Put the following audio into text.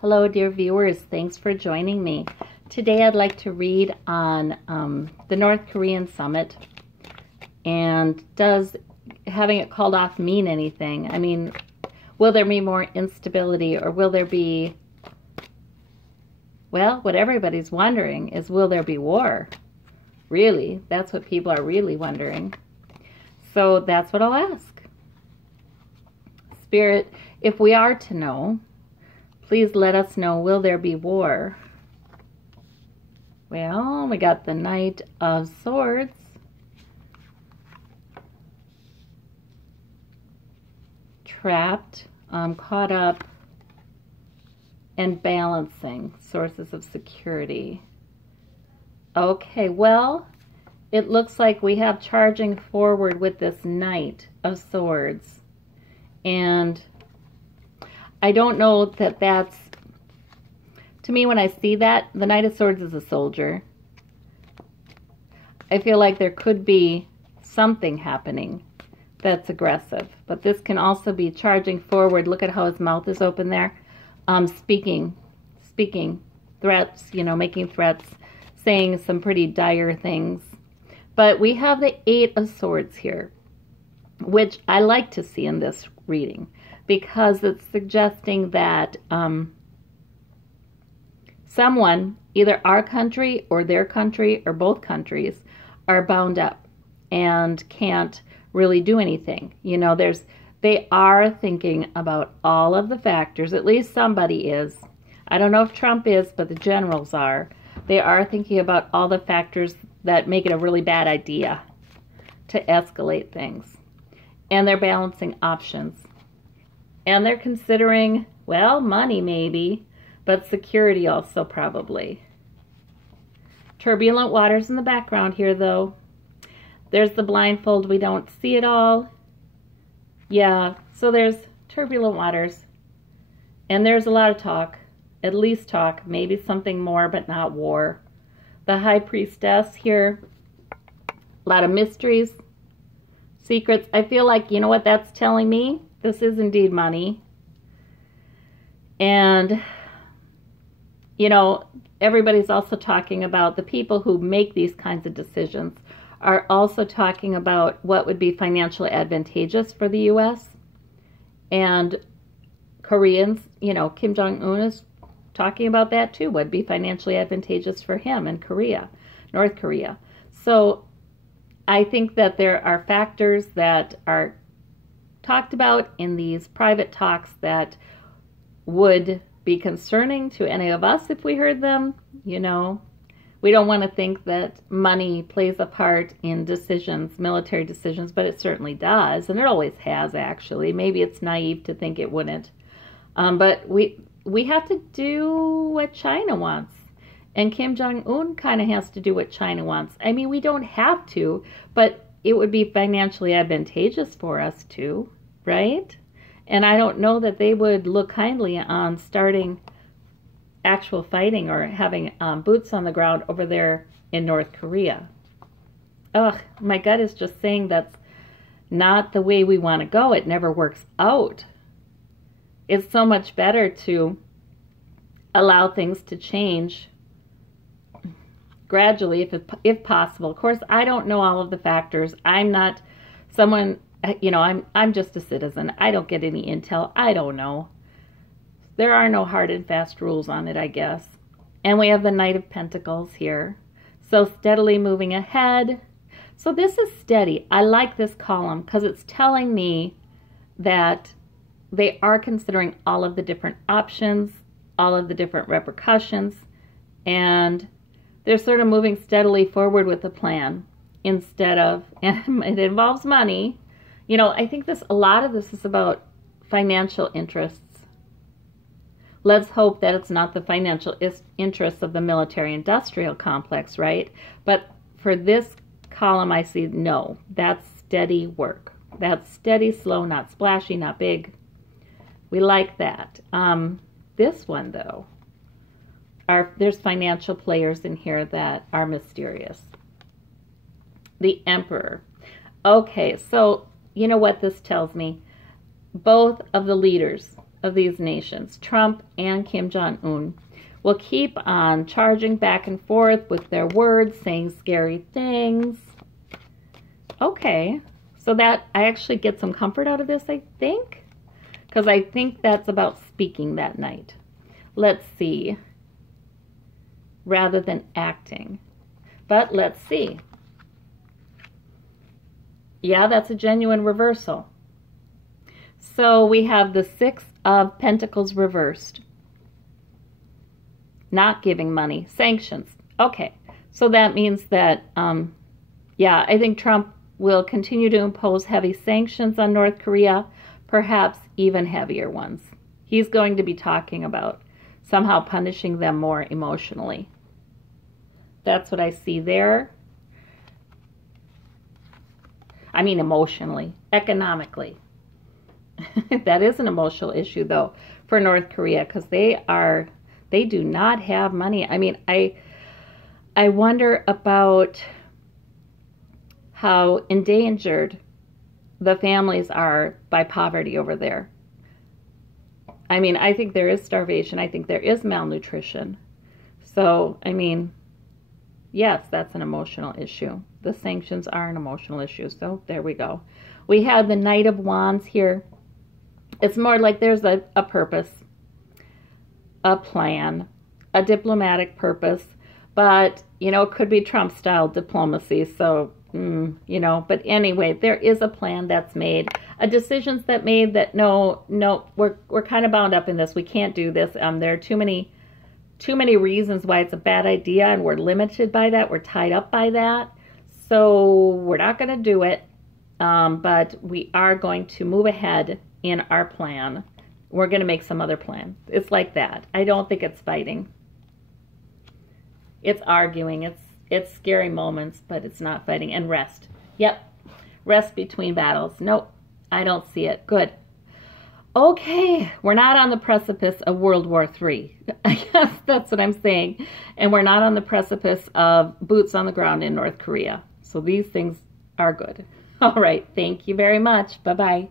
Hello, dear viewers. Thanks for joining me. Today I'd like to read on the North Korean summit. And does having it called off mean anything? I mean, will there be more instability, or will there be, well, what everybody's wondering is, will there be war? Really? That's what people are really wondering. So that's what I'll ask. Spirit, if we are to know, please let us know, will there be war? Well, we got the Knight of Swords. Trapped, caught up, and balancing sources of security. Okay, well, it looks like we have charging forward with this Knight of Swords. And I don't know that that's, to me, when I see that, the Knight of Swords is a soldier. I feel like there could be something happening that's aggressive. But this can also be charging forward. Look at how his mouth is open there. Speaking threats, making threats, saying some pretty dire things. But we have the Eight of Swords here, which I like to see in this reading, because it's suggesting that someone, either our country or their country or both countries, are bound up and can't really do anything. They are thinking about all of the factors, at least somebody is. I don't know if Trump is, but the generals are. They are thinking about all the factors that make it a really bad idea to escalate things. And they're balancing options. And they're considering, well, money maybe, but security also probably. Turbulent waters in the background here, though. There's the blindfold. We don't see it all. Yeah, so there's turbulent waters. And there's a lot of talk. At least talk. Maybe something more, but not war. The High Priestess here. A lot of mysteries. Secrets. I feel like, you know what that's telling me? This is indeed money. And, everybody's also talking about the people who make these kinds of decisions are also talking about what would be financially advantageous for the U.S. And Koreans, Kim Jong-un is talking about that too, would be financially advantageous for him and Korea, North Korea. So I think that there are factors that are talked about in these private talks that would be concerning to any of us if we heard them. We don't want to think that money plays a part in decisions, military decisions, but it certainly does, and it always has, actually. Maybe it's naive to think it wouldn't. But we have to do what China wants. And Kim Jong-un kind of has to do what China wants. I mean, we don't have to, but it would be financially advantageous for us to, right? And I don't know that they would look kindly on starting actual fighting or having boots on the ground over there in North Korea. Ugh, my gut is just saying that's not the way we want to go. It never works out. It's so much better to allow things to change gradually, if possible. Of course, I don't know all of the factors. I'm not someone, I'm just a citizen. I don't get any intel. I don't know. There are no hard and fast rules on it, I guess. And we have the Knight of Pentacles here. So steadily moving ahead. So this is steady. I like this column because it's telling me that they are considering all of the different options, all of the different repercussions, and they're sort of moving steadily forward with the plan instead of, and it involves money. I think a lot of this is about financial interests. Let's hope that it's not the financial interests of the military-industrial complex, right? But for this column, I see, no, that's steady work. That's steady, slow, not splashy, not big. We like that. This one, though, there's financial players in here that are mysterious. The Emperor. Okay, so you know what this tells me? Both of the leaders of these nations, Trump and Kim Jong-un, will keep on charging back and forth with their words, saying scary things. Okay, so that I actually get some comfort out of this, I think, because I think that's about speaking that night. Let's see, rather than acting. But let's see. Yeah, that's a genuine reversal. So we have the Six of Pentacles reversed. Not giving money. Sanctions. Okay. So that means that, yeah, I think Trump will continue to impose heavy sanctions on North Korea, perhaps even heavier ones. He's going to be talking about somehow punishing them more emotionally. That's what I see there. I mean emotionally, economically. That is an emotional issue, though, for North Korea, because they do not have money. I mean, I wonder about how endangered the families are by poverty over there. I mean, I think there is starvation. I think there is malnutrition. So, I mean, yes, that's an emotional issue. The sanctions are an emotional issue. So there we go. We have the Knight of Wands here. It's more like there's a purpose, a plan, a diplomatic purpose. But, you know, it could be Trump-style diplomacy. So, you know, but anyway, there is a plan that's made. A decisions that made that, no, we're kind of bound up in this. We can't do this. There are too many reasons why it's a bad idea, and we're limited by that. We're tied up by that. So we're not going to do it, but we are going to move ahead in our plan. We're going to make some other plan. It's like that. I don't think it's fighting. It's arguing. It's scary moments, but it's not fighting. And rest. Yep. Rest between battles. Nope. I don't see it. Good. Okay. We're not on the precipice of World War III. I guess that's what I'm saying. And we're not on the precipice of boots on the ground in North Korea. So these things are good. All right. Thank you very much. Bye-bye.